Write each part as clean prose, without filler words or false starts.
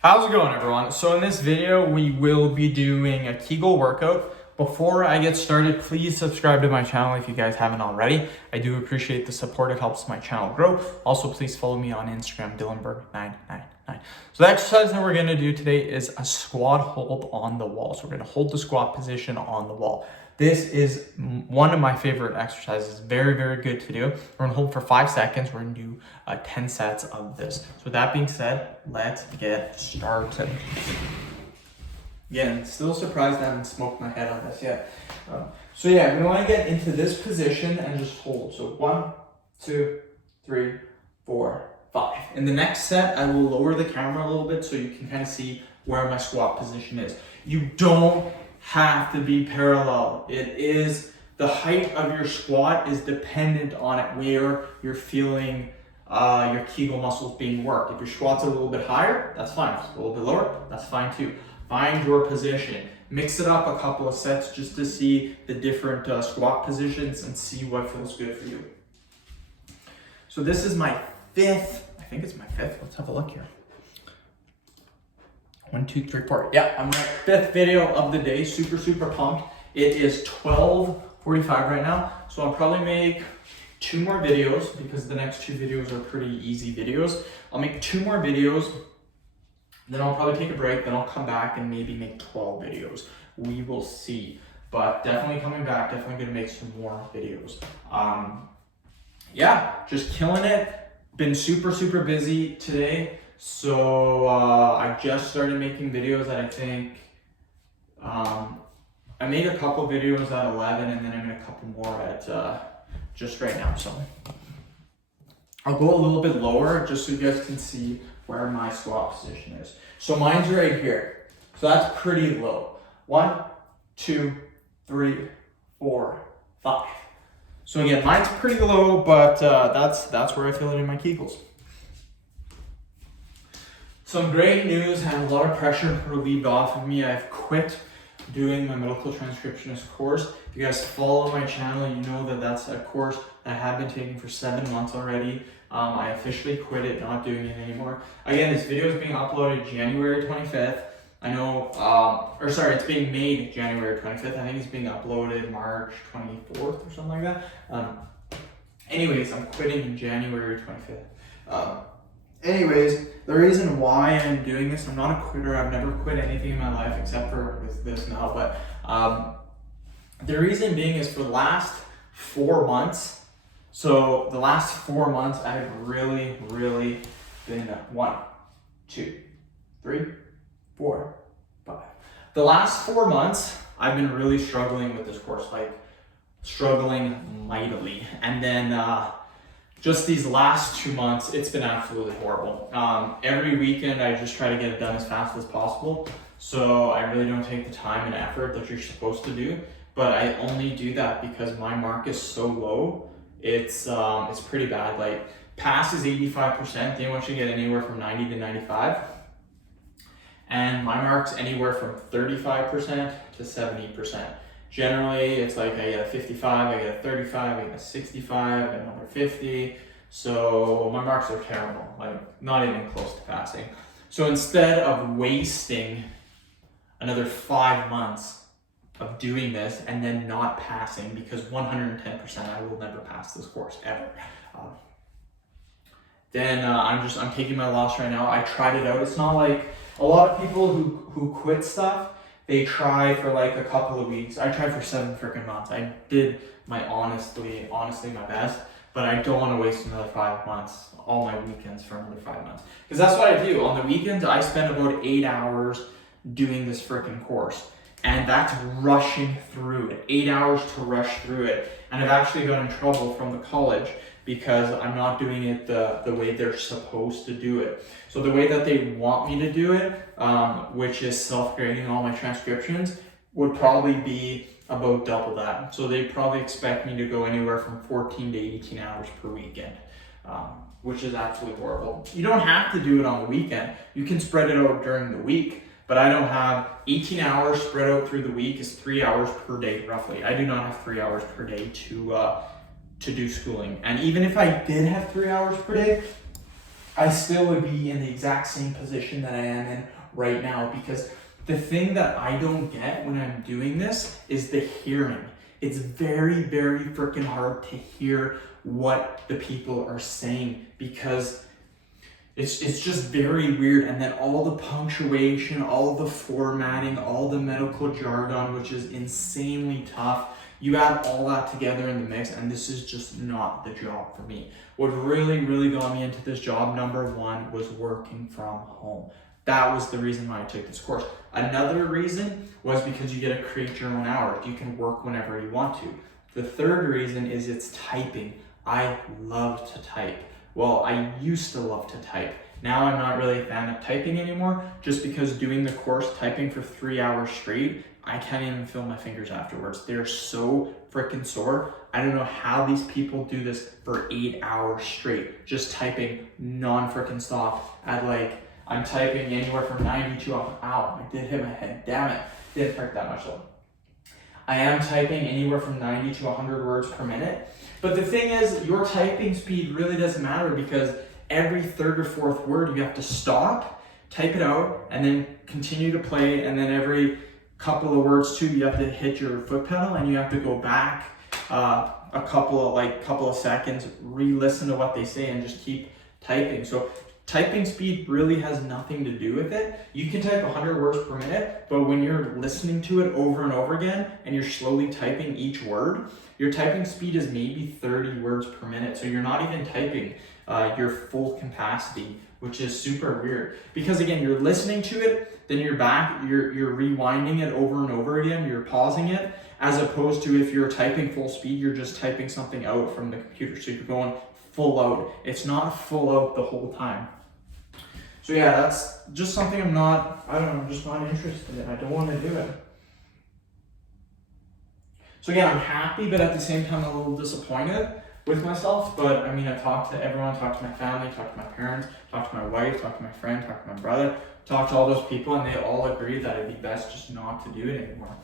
How's it going, everyone? So in this video, we will be doing a Kegel workout. Before I get started, please subscribe to my channel if you guys haven't already. I do appreciate the support. It helps my channel grow. Also, please follow me on Instagram, Dylanberg999. So the exercise that we're gonna do today is a squat hold on the wall. So we're gonna hold the squat position on the wall. This is one of my favorite exercises. Very, very good to do. We're gonna hold for 5 seconds. We're gonna do 10 sets of this. So with that being said, let's get started. Again, still surprised I haven't smoked my head on this yet. So yeah, we wanna get into this position and just hold. So 1, 2, 3, 4, 5. In the next set, I will lower the camera a little bit so you can kind of see where my squat position is. You don't have to be parallel. It is, the height of your squat is dependent on it where you're feeling your Kegel muscles being worked. If your squat's a little bit higher, that's fine. If it's a little bit lower, that's fine too. Find your position. Mix it up a couple of sets just to see the different squat positions and see what feels good for you. So this is my fifth, I think it's my fifth. Let's have a look here. 1, 2, 3, 4. Yeah, I'm my fifth video of the day. Super pumped. It is 12:45 right now. So I'll probably make 2 more videos because the next 2 videos are pretty easy videos. I'll make 2 more videos. Then I'll probably take a break. Then I'll come back and maybe make 12 videos. We will see. But definitely coming back. Definitely gonna make some more videos. Yeah, just killing it. Been super busy today. So I just started making videos at, I think, I made a couple videos at 11 and then I made a couple more at just right now. So I'll go a little bit lower just so you guys can see where my squat position is. So mine's right here. So that's pretty low. 1, 2, 3, 4, 5. So again, mine's pretty low, but that's where I feel it in my Kegels. Some great news, I have a lot of pressure relieved off of me. I've quit doing my medical transcriptionist course. If you guys follow my channel, you know that that's a course that I have been taking for 7 months already. I officially quit it, not doing it anymore. Again, this video is being uploaded January 25th. I know, it's being made January 25th. I think it's being uploaded March 24th or something like that. Anyways, I'm quitting in January 25th. Anyways, the reason why I'm doing this, I'm not a quitter. I've never quit anything in my life except for with this now. But the reason being is for the last 4 months. So the last 4 months, I've really been 1, 2, 3, 4, 5. The last 4 months, I've been really struggling with this course, like struggling mightily. And then just these last 2 months, it's been absolutely horrible. Every weekend, I just try to get it done as fast as possible. So I really don't take the time and effort that you're supposed to do. But I only do that because my mark is so low. It's pretty bad. Like pass is 85%. They want you to get anywhere from 90 to 95. And my mark's anywhere from 35% to 70%. Generally, it's like I get a 55, I get a 35, I get a 65, I get another 50. So my marks are terrible, like not even close to passing. So instead of wasting another 5 months of doing this and then not passing, because 110% I will never pass this course ever. I'm taking my loss right now. I tried it out. It's not like a lot of people who quit stuff. They try for like a couple of weeks. I tried for 7 freaking months. I did my honestly my best, but I don't want to waste another 5 months, all my weekends for another 5 months. Because that's what I do. On the weekends, I spend about 8 hours doing this freaking course. And that's rushing through it. 8 hours to rush through it. And I've actually got in trouble from the college because I'm not doing it the way they're supposed to do it. So the way that they want me to do it, which is self-grading all my transcriptions, would probably be about double that. So they probably expect me to go anywhere from 14 to 18 hours per weekend, which is absolutely horrible. You don't have to do it on the weekend. You can spread it out during the week, but I don't have 18 hours spread out through the week is 3 hours per day, roughly. I do not have 3 hours per day to do schooling. And even if I did have 3 hours per day, I still would be in the exact same position that I am in right now, because the thing that I don't get when I'm doing this is the hearing. It's very, very freaking hard to hear what the people are saying, because it's just very weird. And then all the punctuation, all the formatting, all the medical jargon, which is insanely tough. You add all that together in the mix, and this is just not the job for me. What really, really got me into this job, number one, was working from home. That was the reason why I took this course. Another reason was because you get to create your own hours. You can work whenever you want to. The third reason is it's typing. I love to type. Well, I used to love to type. Now I'm not really a fan of typing anymore, just because doing the course, typing for 3 hours straight, I can't even feel my fingers afterwards. They're so freaking sore. I don't know how these people do this for 8 hours straight, just typing non-freaking stop at like, I'm typing anywhere from 90 to, ow, I did hit my head, damn it. Didn't hurt that much though. I am typing anywhere from 90 to 100 words per minute. But the thing is, your typing speed really doesn't matter, because every third or fourth word you have to stop, type it out, and then continue to play. And then every couple of words too, you have to hit your foot pedal and you have to go back a couple of seconds, re-listen to what they say, and just keep typing. So typing speed really has nothing to do with it. You can type 100 words per minute, but when you're listening to it over and over again and you're slowly typing each word, your typing speed is maybe 30 words per minute. So you're not even typing your full capacity, which is super weird. Because again, you're listening to it, then you're back, you're rewinding it over and over again, you're pausing it, as opposed to if you're typing full speed, you're just typing something out from the computer. So you're going full out. It's not full out the whole time. So yeah, that's just something I'm just not interested in. I don't want to do it. So again, I'm happy, but at the same time, I'm a little disappointed with myself. But I mean, I talked to everyone, talked to my family, talked to my parents, talked to my wife, talked to my friend, talked to my brother, talked to all those people, and they all agreed that it'd be best just not to do it anymore.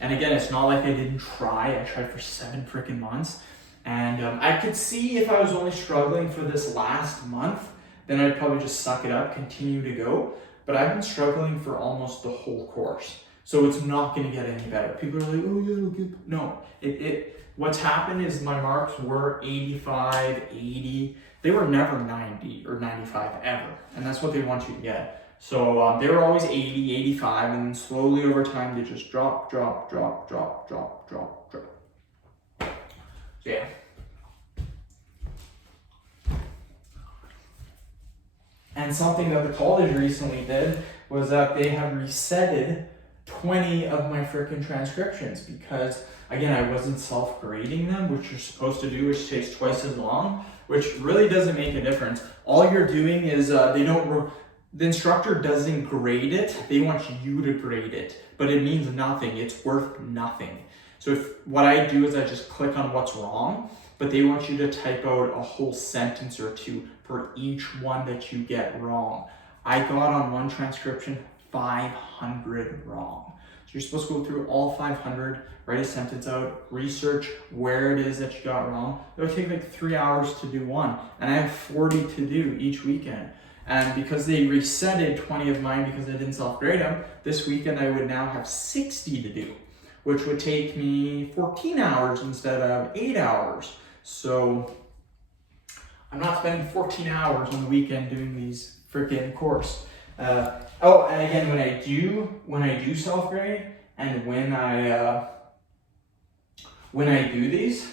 And again, it's not like I didn't try. I tried for 7 freaking months. And I could see if I was only struggling for this last month, then I'd probably just suck it up, continue to go. But I've been struggling for almost the whole course. So it's not going to get any better. People are like, oh yeah, it'll get... No, what's happened is my marks were 85, 80. They were never 90 or 95 ever. And that's what they want you to get. So they were always 80, 85, and then slowly over time, they just drop. So yeah. And something that the college recently did was that they have resetted 20 of my freaking transcriptions, because again, I wasn't self-grading them, which you're supposed to do, which takes twice as long, which really doesn't make a difference. All you're doing is the instructor doesn't grade it, they want you to grade it, but it means nothing, it's worth nothing. So what I do is I just click on what's wrong, but they want you to type out a whole sentence or two for each one that you get wrong. I got on one transcription 500 wrong. So you're supposed to go through all 500, write a sentence out, research where it is that you got wrong. It would take like 3 hours to do one, and I have 40 to do each weekend. And because they resetted 20 of mine because I didn't self-grade them, this weekend I would now have 60 to do, which would take me 14 hours instead of 8 hours. So I'm not spending 14 hours on the weekend doing these freaking course. Oh, and again, when I do self-grade and when I do these,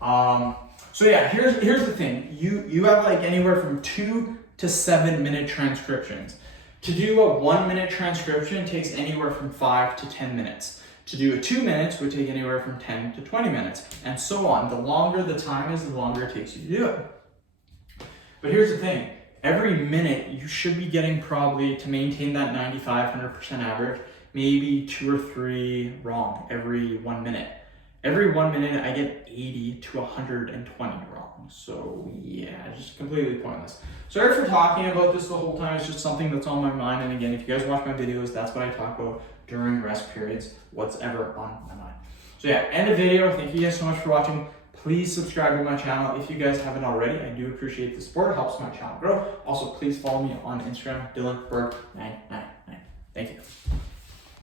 so yeah, here's the thing. You have like anywhere from 2 to 7 minute transcriptions. To do a 1 minute transcription takes anywhere from 5 to 10 minutes. To do a 2 minutes would take anywhere from 10 to 20 minutes, and so on. The longer the time is, the longer it takes you to do it. But here's the thing. Every minute, you should be getting probably, to maintain that 95-100% average, maybe 2 or 3 wrong every 1 minute. Every 1 minute, I get 80 to 120 wrong. So yeah, just completely pointless. Sorry for talking about this the whole time. It's just something that's on my mind. And again, if you guys watch my videos, that's what I talk about during rest periods, what's ever on my mind. So yeah, end of video. Thank you guys so much for watching. Please subscribe to my channel if you guys haven't already. I do appreciate the support. It helps my channel grow. Also, please follow me on Instagram, DylanBerg999. Thank you.